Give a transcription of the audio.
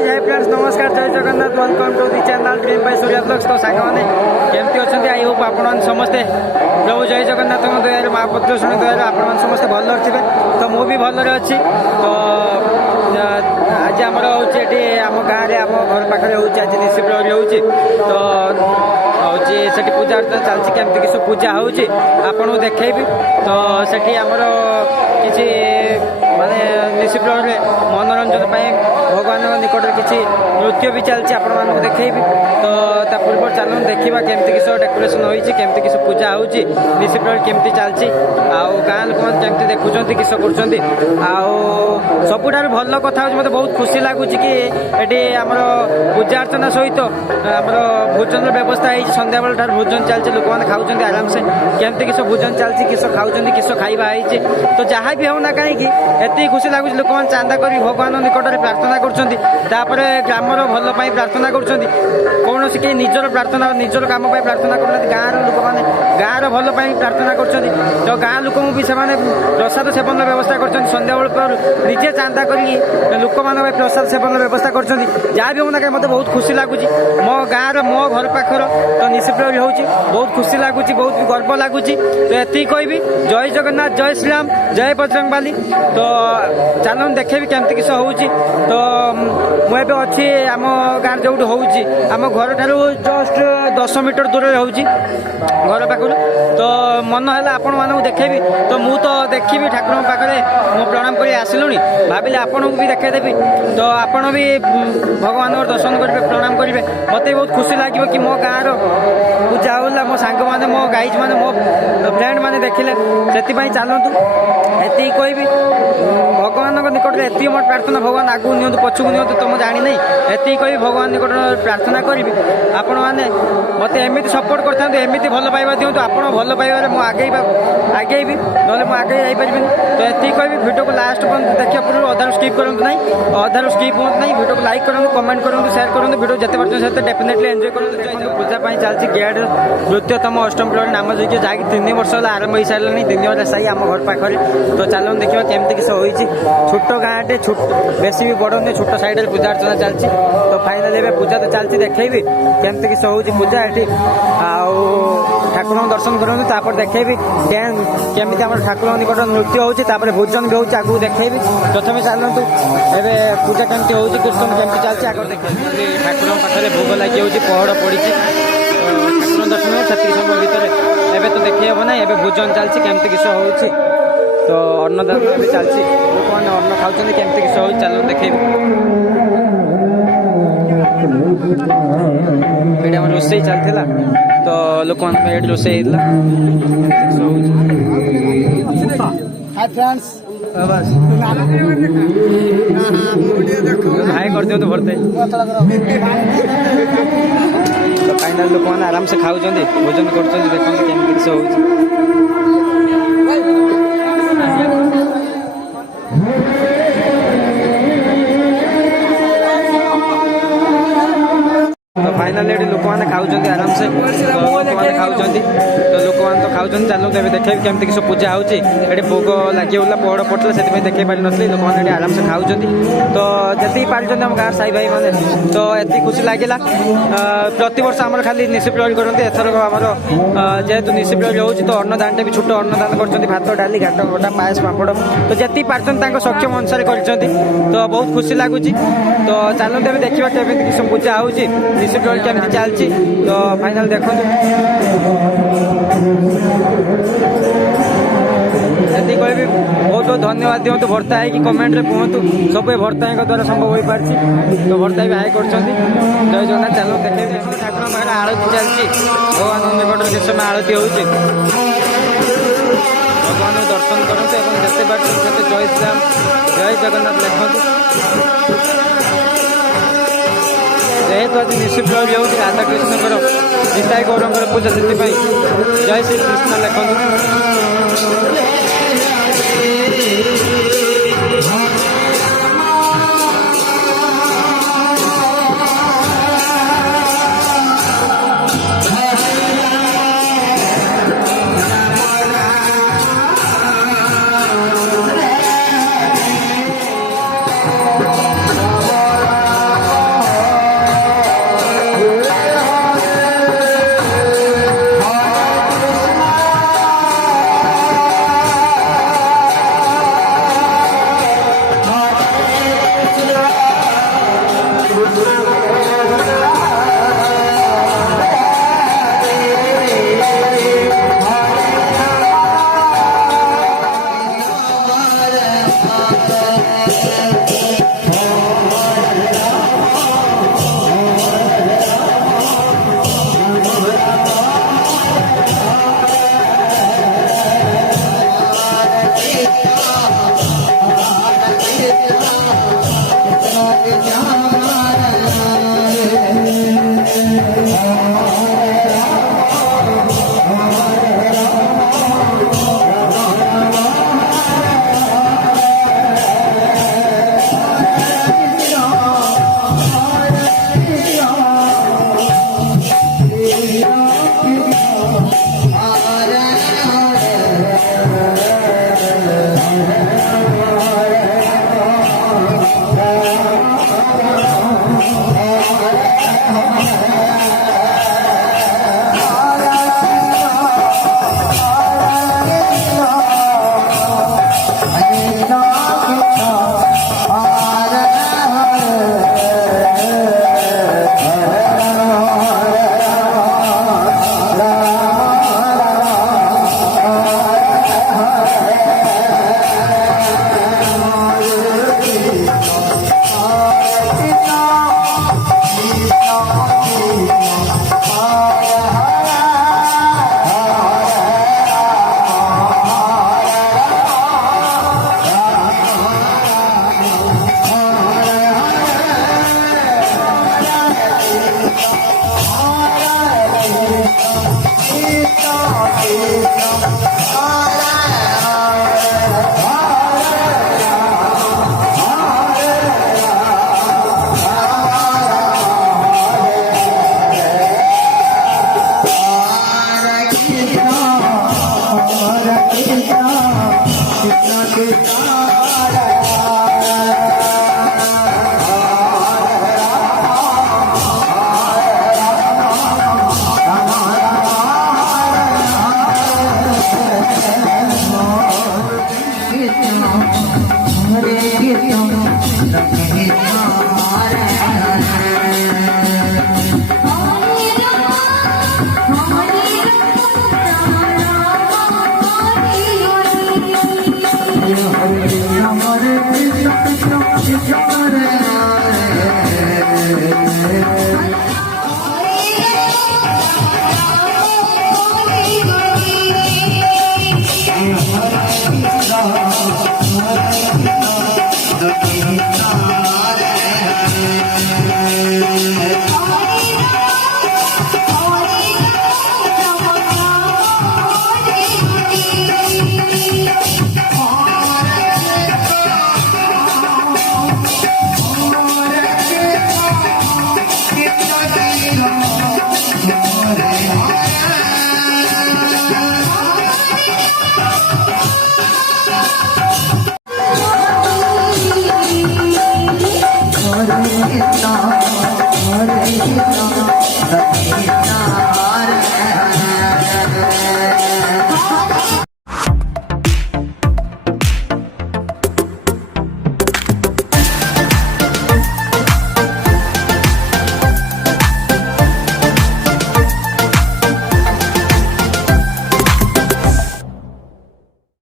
हाय जय फ्रेंड्स नमस्कार Jai Jagannath welcome to the channel dream by Surya blogs. तो सांग मैंने केमती अच्छा आई होप आपण समस्ते प्रभु जय जगन्नाथ दयार महापुत्र शुणी दयार आपण समस्ते भल थे। तो मु भी भलरे अच्छी। तो आज आमर हूँ आम गाँव में आम घर पाखे हूँ आज निश्चित हूँ। तो हूँ से पूजा अर्चना चलती केमती किस पूजा होपण देखी। तो से आमर किसी माने निश्चित मनोरंजन भगवान निकट किसी नृत्य भी चलती आपण मानक देखी। तो पूर्व चलो देखा केमती किस डेकोरेशन होमती किस पूजा हो निश्चित केमती चलती गाँ लोक मैंने देखुं किस कर सबुठ भल कथा मत बहुत खुशी लगुच कि ये आम पूजा अर्चना सहित आम भोजन व्यवस्था है सन्ध्या बेल भोजन चलती लोक मैंने खाऊँ आराम से केमती किस भोजन चलती किस खाऊँ किस खाइबा है। तो जहाँ भी होना कहीं एत खुशी लगुच लोक मैंने चांदा कर भगवान निकट में प्रार्थना कर ग्रामर भल प्रार्थना कर कौन कहीं निजर प्रार्थना निजर कम प्रार्थना करना गाँव लोक मैंने गाँव भल प्रार्थना कर। तो गाँ लोक भी से प्रसाद सेवन व्यवस्था कर सन्ध्या बेल निजे चांदा कर लोक मान प्रसाद सेवन व्यवस्था कर जहाँ भी होना कहीं मतलब बहुत खुशी लगुच मो गाँव मो घर पाखर। तो निश्चित हूँ बहुत खुशी लगुच बहुत गर्व लगुच। तो ये कहबी जय जगन्नाथ जय श्रीराम जय बजरंगबली। तो चलो देखे केमती किस हो। तो मुझे अच्छी आम गाँव जो हूँ आम घर ठार जस्ट 10 मीटर दूर हूँ घर पाखु। तो मन है आपण मानक देखेबी। तो मु तो देखी ठाकुर पाखे मु प्रणाम कर आसिलुणी भाविले आपण भी देखेदेवी। तो आपण भी भगवान दर्शन करेंगे प्रणाम करेंगे मत बहुत खुशी लगे कि मो गाँव पूजा होगा मो सांग मैंने मो गाइज मैंने मो फ्रेंड मैंने देखिले से चलतु ये कहबी भगवान निकट में ये मोट प्रार्थना भगवान आगू नि पछक नि तो मुझे जानी नहीं ये कहबी भगवान निकट प्रार्थना करी आपण मैंने मत एमती सपोर्ट करते भल पाइबा दिंतु आप भल पाइबार मुझे आगेबी ना मुझे आगे जापारि। तो ये कहबी वीडियो को लास्ट पर्यटन देखा पूर्व अधार स्किप करूँ ना अधार स्किप हूँ ना वीडियो को लाइक करूँ कमेंट करूँ शेयर करूँ वीडियो जिते पार्टी डेफिनेटली एंजॉय करूँ। पूजा चलती गेट द्वितीयतम अष्टम प्रहरी नाम जो जहाँकि 3 वर्ष आरंभ हो सारे 3 वर्ष साई आम घर पाखे। तो चलो देखा केमती किस हो छोट गाँटे बेसी भी बड़ नहीं छोट साइड पूजा अर्चना चलती। तो फाइनाल ए पूजा तो चलती देखेबी केमती किस हो पूजा ये ठाकुर दर्शन करूँ तापर देखेबी केमती आम ठाकुर निकट नृत्य हो भोजन भी होगी आगू देखेबी। प्रथम चलतु ए पूजा केमती हो कीर्तन केमती चलती आगे देखे ठाकुर पाखे भोग लगी पहड़ पड़ी ठाकुर दर्शन से समय भितर एवं तो देखी हे ना एवं भोजन चलती केमती किस हो। तो अन्नदान भी चलती लोक मैंने अन्न खाऊँ केमती किस हो चलो देखे ये रोसे चलता। तो लोक मैंने रोसे हाय कर दियो तो भरते। तो फाइनाल लोक मैंने आराम से खाऊँ भोजन कर देखते केमती किस हो। तो फाइनाल ये लोक मैंने खाऊँ आराम से लोक मैंने खाऊँ। तो लोक मैंने तो खाऊँ चलो तो देखे केमती किस पूजा हो भोग लगे पहड़ पड़ता से देखे पारि नी लोक मैंने आराम से खाऊँ। तो जी पार्टी आम गाँव साई भाई मैंने तो ये खुशी लगे प्रत वर्ष आम खाली निश्चित करते एथरक आमर जेहेतु निश्चित हो तो अन्नदान भी छोट अन्नदान कर भात डाली घाट घटा पायस पापड़ तो जी पार्टी सक्षम अनुसार कर। तो बहुत खुशी लगुच। तो चलते देखा केमती किस पूजा हो निश्चित केमती चलती। तो फाइनाल देखो ये कहबी बहुत बहुत धन्यवाद दिंतु भर्ता है कि कमेंट रे कहतु सब भर्ता द्वारा संभव हो पार्टी। तो भर्ता भी हाई कर जय जगन्नाथ चलो देखे ठाकुर पाखे आरती चलती भगवान निकट के समय आरती हो भगवान दर्शन करूँ जिते पार्टी जय श्रीराम जय जगन्नाथ लिखु। जेहेतु आज निश्चित हो राधा कृष्ण निताई गौर पूजा से जय श्री कृष्ण लिखु। के